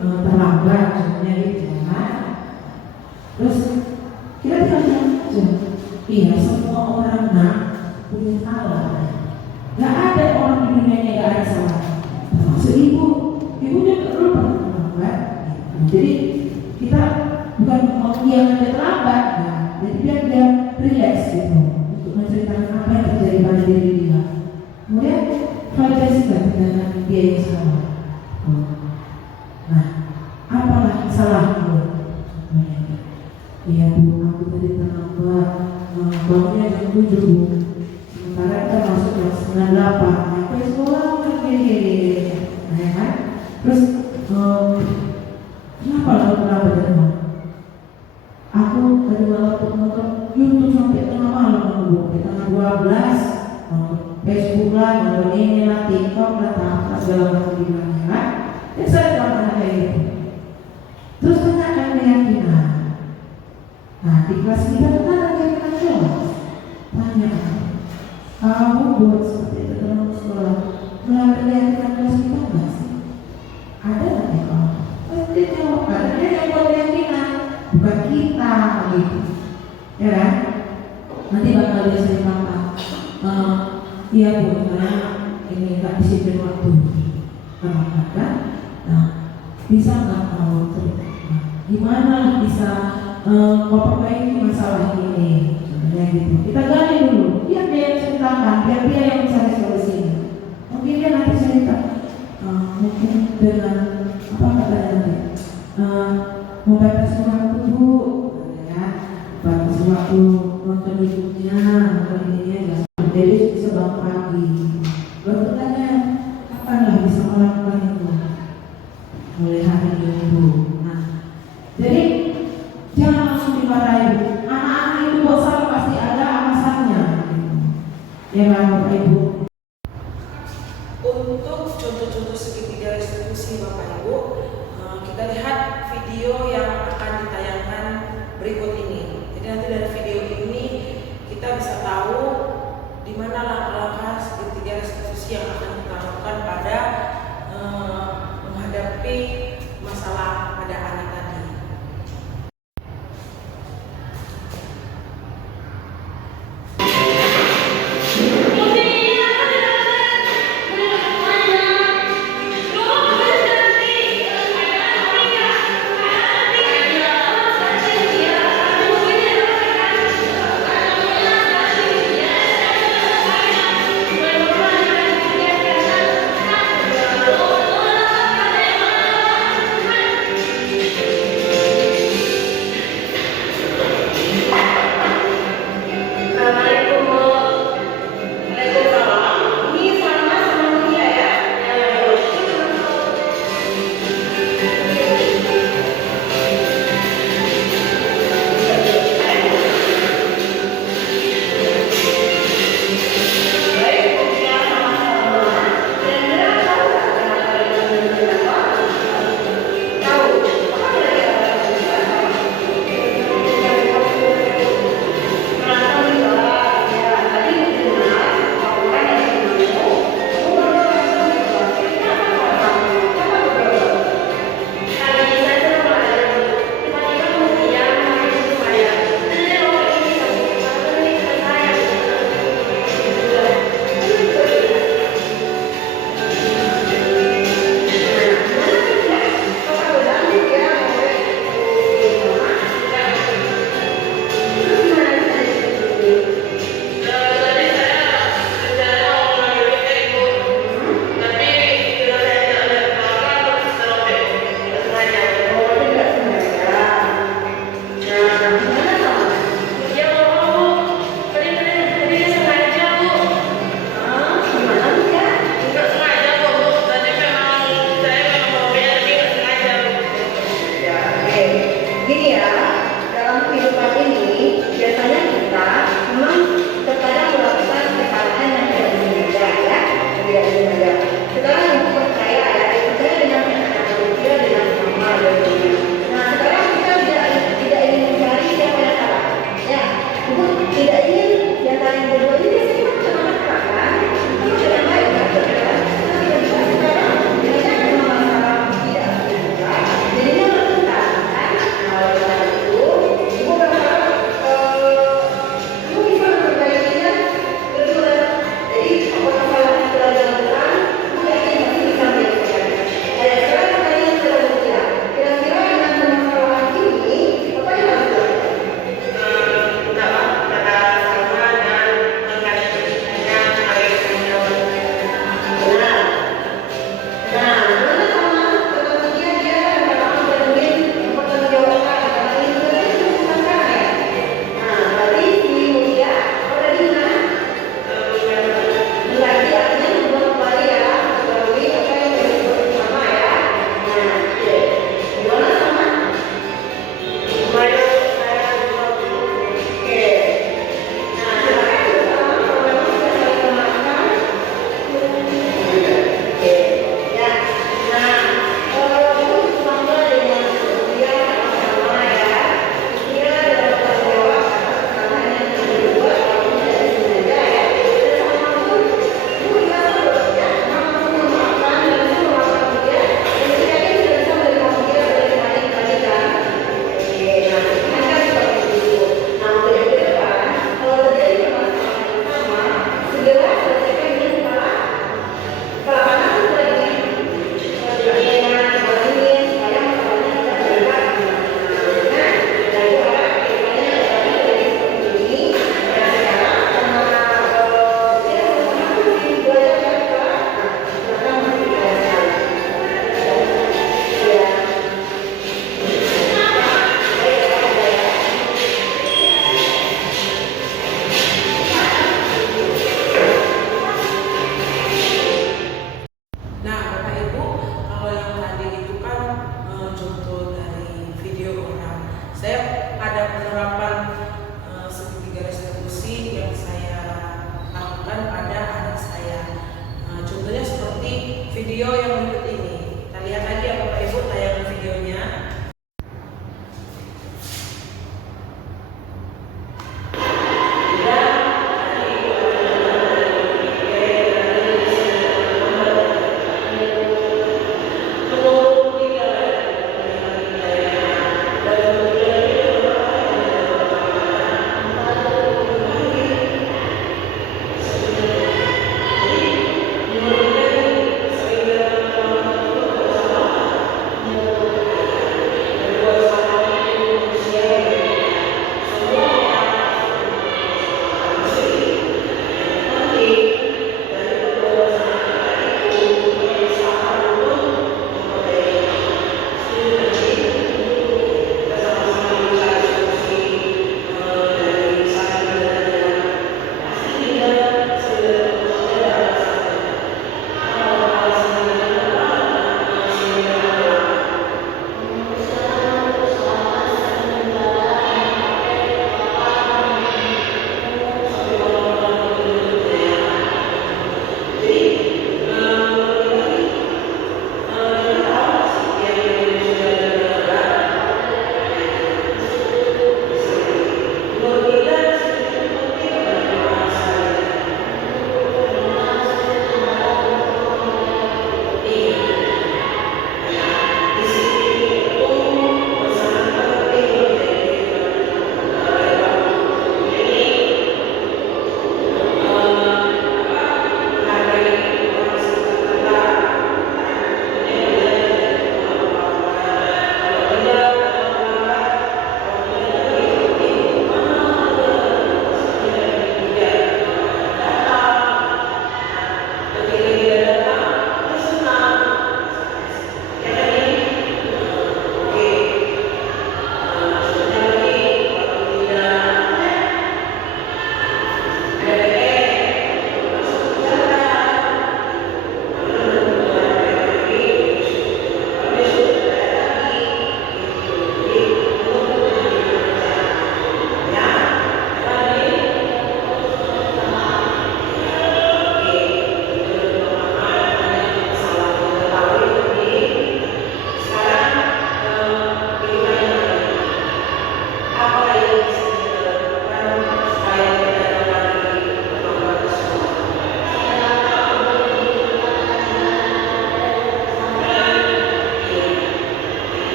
terlambat sebenarnya di jalan. Terus kita tinggal aja. Iya, semua orang punya salah. Gak ada orang di dunia yang gak ada salah. Termasuk ibu. Ibu dia terlalu terlambat. Jadi kita bukan mau dia terlambat, ya. Jadi biar dia relax gitu untuk menceritakan apa yang terjadi pada diri dia. Kemudian validasikan dengan dia yang salah. Nah, apalah salahku? Iya bu, aku tadi terlambat. Bangunnya jam 7 bu. Sementara kita masuk jam 9:08. Nyampe sekolah gini. Nah ya kan? Terus kenapa lalu terlambat dari rumah? Aku dari malam nonton YouTube sampai tengah malam bu. Di tengah 12 nonton Facebook lah, nonton ini lah, TikTok lah, apa segala macam gimana kan? Ya saya contohnya kayak gitu. Terus tanyakan keyakinan. Nah di kelas kita kan ada keyakinan kelas. Tanya, kamu buat seperti itu dalam sekolah melalui keyakinan kelas kita nggak sih? Ada nggak ya kamu? Pasti jawab kan. Dia yang buat keyakinan, bukan kita gitu. Ya kan? Nanti bakal dia ceritakan. Iya bu, saya ini nggak disiplin waktu. Kan? Nah, bisa nggak kamu cerita? Gimana bisa memperbaiki masalah ini? Sebenarnya gitu. Kita gali dulu. Biar dia yang ceritakan, biar dia yang mencari solusinya. Mungkin dia nanti cerita. Mungkin dengan apa katanya nanti? Membatasi waktu bu, ya. Batasi waktu nonton YouTube-nya, nonton ininya ya. Jadi bisa bangun pagi. Baru tanya kapan lah bisa melakukan itu. Untuk contoh-contoh segitiga restitusi Bapak Ibu, kita lihat video yang akan ditayangkan berikut ini. Jadi nanti dari video ini kita bisa tahu di mana langkah-langkah segitiga restitusi yang akan kita lakukan pada menghadapi masalah pada anak tadi.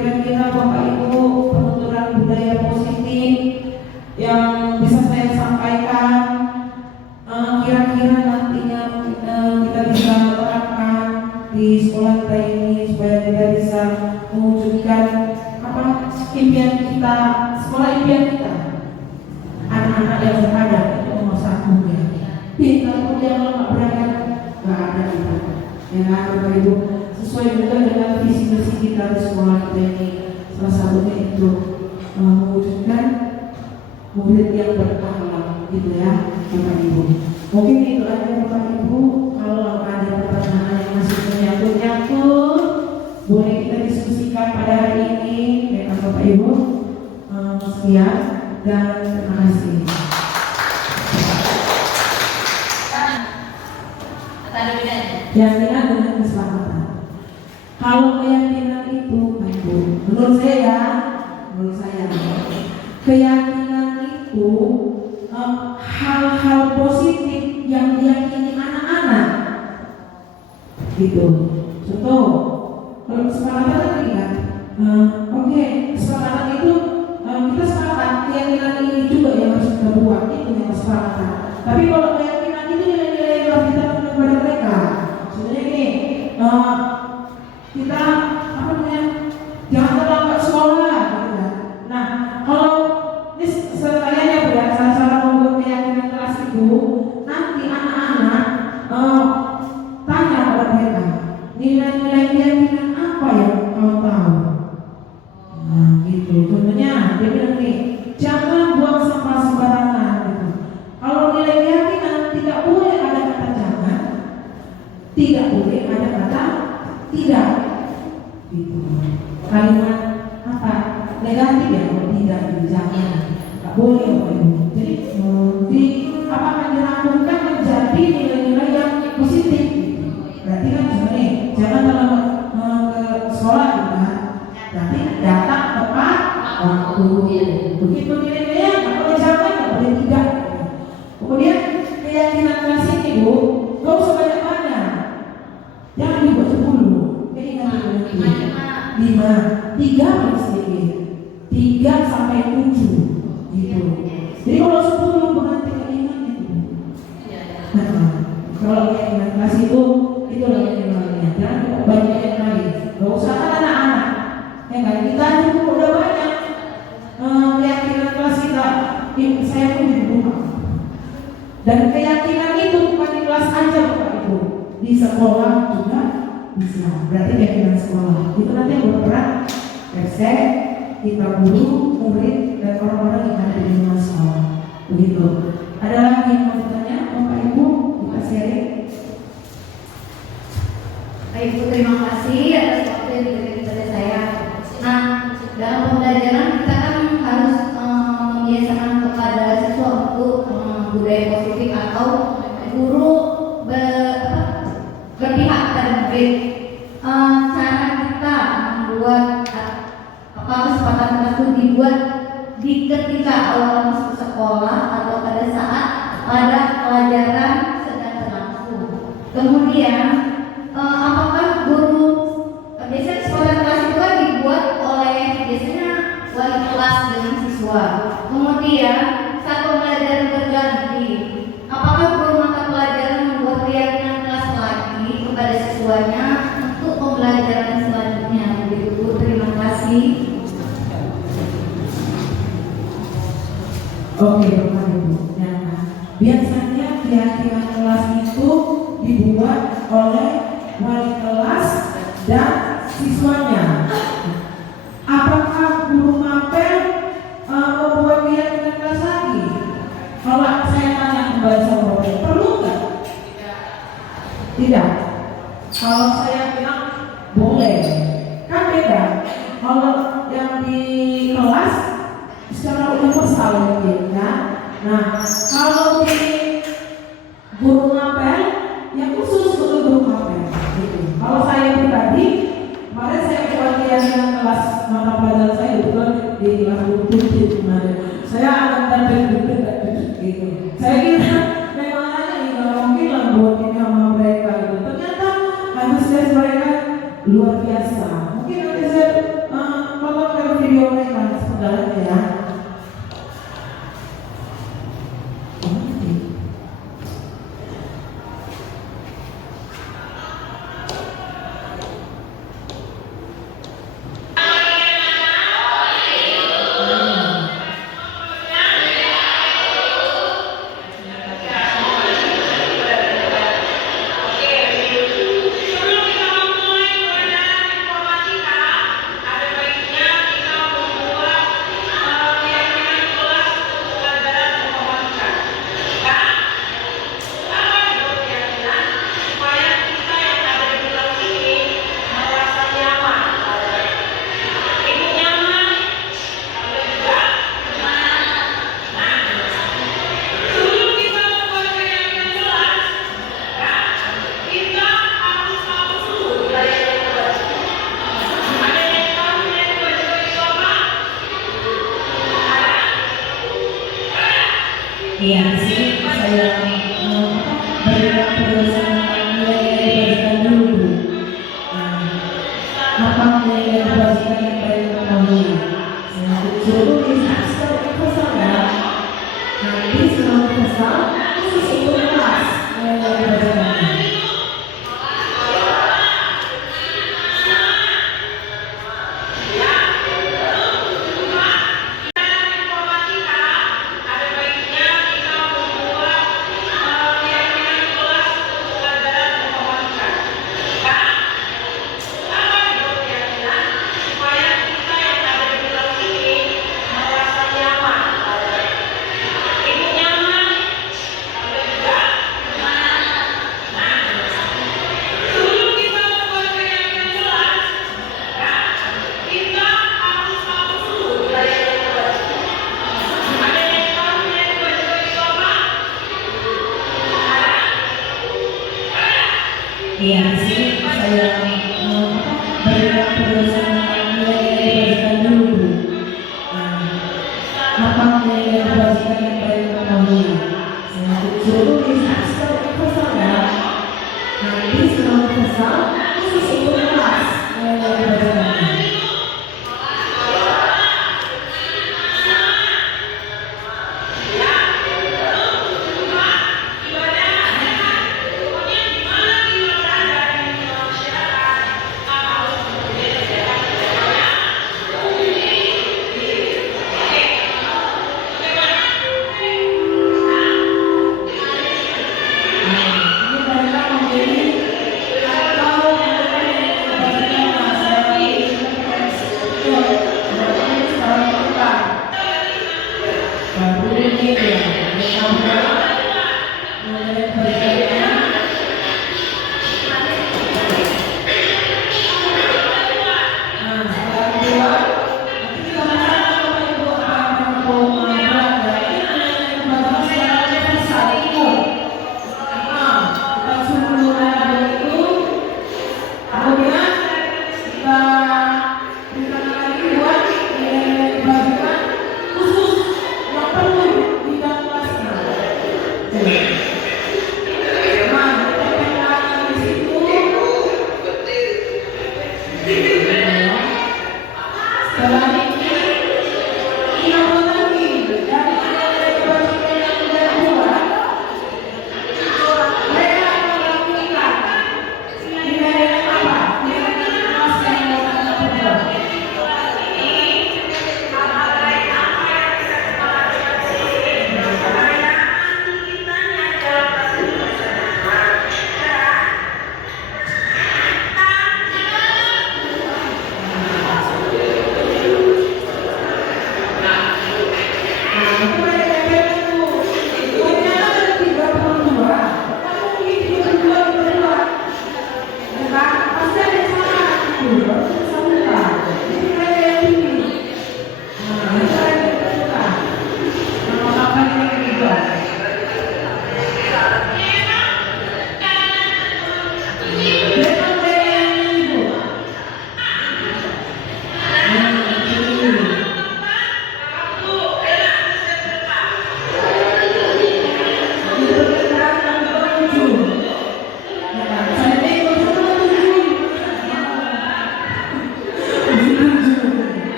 kira-kira Bapak Ibu penuturan budaya positif yang bisa saya sampaikan, kira-kira nantinya kita bisa terapkan di sekolah kita ini supaya kita bisa mewujudkan impian kita, sekolah impian kita. Anak-anak yang berada itu nomor satu ya. Pintar pun dia kalau nggak berada nggak ada kita. Ya kan Bapak Ibu, sesuai juga dengan visi misi kita di sekolah kita ini. Salah satunya itu mewujudkan murid yang berakhlak, gitu ya Bapak Ibu. Mungkin itu aja Bapak Ibu. Kalau ada pertanyaan yang masih menyangkut-nyangkut, boleh kita diskusikan pada hari ini, ya Bapak Ibu. Sekian dan terima kasih. Ada bedanya? Keyakinan dengan keselamatan. Kalau keyakinan itu, menurut saya, keyakinan itu hal-hal positif yang diyakini anak-anak, gitu. Contoh, kalau kesepakatan tadi kan, oke, kesepakatan itu kita sepakat keyakinan ini juga yang harus kita buat, itu yang kesepakatan. Tapi kalau keyakinan itu nilai-nilai yang harus kita berikan kepada mereka. Sebenarnya gini, kita jangan terlambat sekolah, gitu kan. Nah, kalau ini sekalian ya berdasarkan membuat keyakinan kelas itu, nanti anak-anak tanya pada mereka, nilai-nilai keyakinan apa yang kau tahu? Nah, gitu. Contohnya, dia bilang nih, jangan buang sampah sembarangan. Gitu. Kalau nilai keyakinan tidak boleh ada kata jangan, tidak boleh ada kata tidak. Gitu. Kalimat apa? Negatif ya, kalau tidak, jangan. Tak boleh Bapak Ibu. Jadi di apa akan dirangkumkan menjadi nilai-nilai yang positif. Berarti kan sebenarnya jangan terlambat ke sekolah gitu kan. Berarti datang tepat waktu. Begitu nilai-nilai nggak boleh jangan, nggak boleh tidak. Kemudian keyakinan kelas ini Bu, gak usah banyak-banyak. Jangan dibuat 10. Ini kan 5, 3 paling sedikit. 3 sampai 7 gitu. Jadi kalau 10 bukan 3 ingat itu. Nah, kalau keyakinan kelas itu lagi yang lainnya. Jangan banyak yang lain. Gak usah kan anak-anak. Ya kan kita cukup udah banyak keyakinan kelas kita. Saya pun di rumah. Dan keyakinan itu bukan di kelas aja Bapak Ibu, di sekolah juga bisa. Berarti keyakinan sekolah itu nanti yang berperan FC, kita guru, murid, dan orang-orang yang ada di rumah sekolah. Begitu. Ada lagi yang mau ditanya Bapak Ibu? Kita sharing. Baik Bu, terima kasih atas waktu yang diberikan kepada saya. Nah, dalam pembelajaran kita kan harus membiasakan kepada siswa untuk budaya positif atau guru berpihak pada murid. Cara kita membuat kesepakatan tersebut dibuat di ketika awal masuk sekolah atau pada saat ada pelajaran sedang berlangsung. Kemudian apakah guru biasanya sekolah kelas itu kan dibuat oleh biasanya wali kelas dengan siswa. Kemudian saat pembelajaran berganti, apakah guru mata pelajaran membuat keyakinan kelas lagi kepada siswanya untuk pembelajaran selanjutnya? Begitu Bu, terima kasih. Oke Bapak Ibu, ya. Biasanya keyakinan kelas itu dibuat oleh wali kelas dan siswanya. Apakah guru mapel membuat keyakinan kelas lagi? Kalau saya tanya kembali sama Bapak, perlu nggak? Tidak. Kalau saya bilang boleh, kan beda. Kalau yang di kelas secara universal mungkin ya. Nah, kalau di guru mapel yang khusus untuk guru mapel gitu. Kalau saya pribadi, kemarin saya buat keyakinan kelas mata pelajaran saya betul di kelas guru kemarin. Saya akan tampil gitu. Saya kira memang nggak mungkin lah buat ini sama mereka gitu. Ternyata antusias mereka luar biasa. Mungkin nanti saya Iya, di sini saya berikan penjelasan nilai-nilai kebajikan dulu, Bu. Apa nilai kebajikan yang baik dahulu? Saya tulis secara universal ya. Nanti secara universal khusus untuk kelas nilai kebajikan. Iya, di sini saya berikan penjelasan nilai-nilai kebajikan dulu, Bu. Apa nilai kebajikan yang baik dahulu? Saya tulis secara universal ya. Nanti secara universal khusus untuk kelas nilai kebajikan.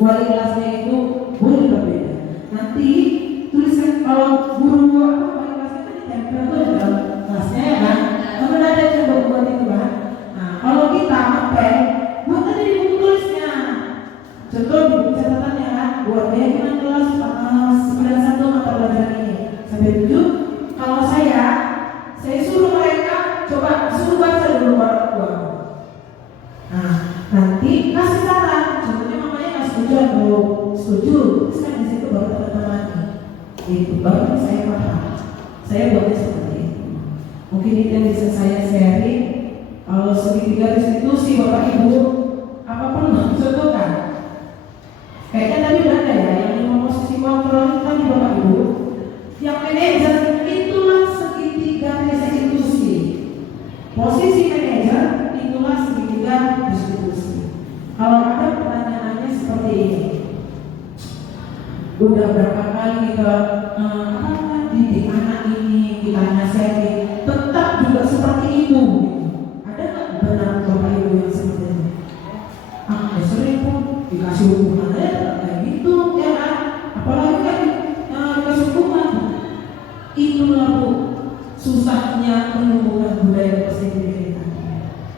wali kelasnya itu boleh berbeda. Nanti tulisan kalau guru wali kelasnya itu ditempel tuh di dalam kelasnya ya kan. Kemudian ada yang buat itu kan. Nah kalau kita mapel buat aja di buku tulisnya. Contoh di buku catatannya kan, buat keyakinan kelas 9-1 mata pelajaran ini sampai 7. Kalau saya suruh mereka coba suruh baca dulu baru buat. Nah nanti kasih saran. Contohnya mamanya nggak setuju atau setuju, terus kan di situ baru teman-teman itu baru saya paham. Saya buatnya seperti itu. Mungkin itu yang bisa saya sharing. Kalau segitiga restitusi Bapak Ibu, apa perlu contohkan? Kayaknya tadi udah ada ya yang lima posisi kontrol itu tadi Bapak Ibu. Yang manajer itulah segitiga restitusi. Posisi manajer udah berapa kali kita didik anak ini, kita nasihati, tetap juga seperti itu. Ada nggak benar bapak ibu yang seperti itu? Sering pun dikasih hukuman kayak gitu, ya kan? Apalagi kan dikasih hukuman. Itulah Bu, susahnya menumbuhkan budaya positif kita.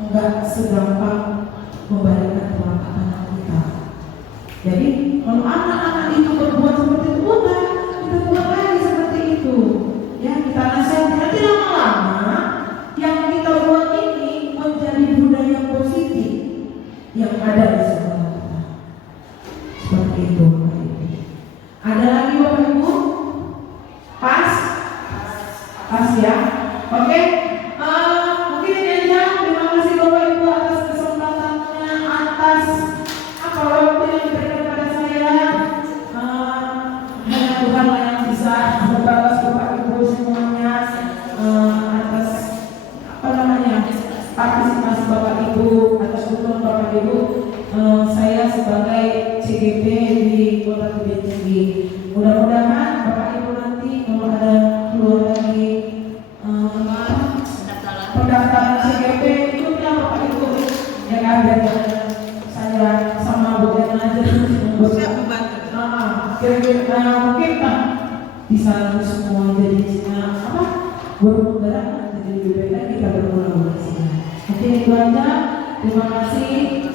Enggak segampang membalikan telapak tangan kita. Jadi kalau anak-anak itu berbuat seperti itu, udah kita buat lagi seperti itu. Ya, kita nasihati. Nanti lama-lama yang kita buat ini menjadi budaya positif yang ada di sekolah kita. Seperti itu, Bapak Ibu. Ada lagi Bapak Ibu? Pas ya. Oke. Mungkin ini aja. Terima kasih Bapak Ibu atas kesempatannya, atas waktu yang diberikan kepada saya. Hanya Tuhan lah yang bisa membalas Bapak Ibu semuanya atas partisipasi Bapak Ibu, atas dukungan Bapak Ibu. Saya sebagai CGP di Kota Tebet Tinggi. Mudah-mudahan Bapak Ibu nanti kalau ada keluar lagi pendaftaran CGP itu bilang Bapak Ibu, ya kan, saya sama Bu Ena aja kira-kira mungkin kan bisa semua jadi guru penggerak jadi lebih baik lagi kita berkolaborasi. Mungkin itu aja. Terima kasih.